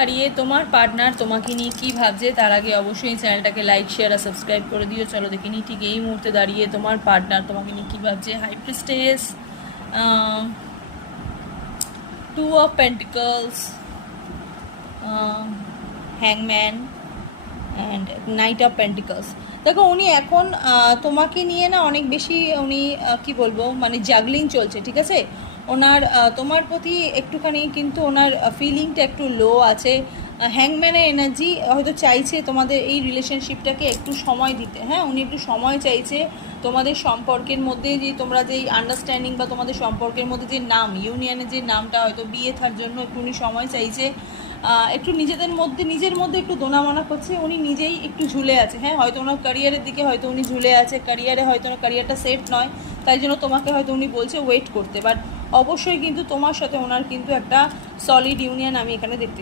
দাঁড়িয়ে তোমার পার্টনার তোমাকে নিয়ে কী ভাবছে তার আগে অবশ্যই চ্যানেলটাকে লাইক শেয়ার আর সাবস্ক্রাইব করে দিও। চলো দেখে নিই ঠিক এই মুহূর্তে দাঁড়িয়ে তোমার পার্টনার তোমাকে নিয়ে কী ভাবছে। High priestess, two of pentacles, হ্যাংম্যান অ্যান্ড নাইট অফ পেন্টিকলস। দেখো উনি এখন তোমাকে নিয়ে না অনেক বেশি উনি কি বলবো মানে জাগলিং চলছে, ঠিক আছে। ওনার তোমার প্রতি একটুখানি কিন্তু ওনার ফিলিংটা একটু লো আছে। হ্যাংম্যানের এনার্জি হয়তো চাইছে তোমাদের এই রিলেশনশিপটাকে একটু সময় দিতে। হ্যাঁ, উনি একটু সময় চাইছে তোমাদের সম্পর্কের মধ্যে, যে তোমরা যে আন্ডারস্ট্যান্ডিং বা তোমাদের সম্পর্কের মধ্যে যে নাম ইউনিয়নের যে নামটা হয়তো বিয়ে থার জন্য একটু উনি সময় চাইছে। একটু নিজের মধ্যে একটু দোনামনা করছে, উনি নিজেই একটু ঝুলে আছে। হ্যাঁ, হয়তো ওনার ক্যারিয়ারের দিকে হয়তো উনি ঝুলে আছে, ক্যারিয়ারে হয়তো ওনার ক্যারিয়ারটা সেট নয়, তাই জন্য তোমাকে হয়তো উনি বলছে ওয়েট করতে। বাট অবশ্যই কিন্তু তোমার সাথে ওনার কিন্তু একটা সলিড ইউনিয়ন আমি এখানে দেখতে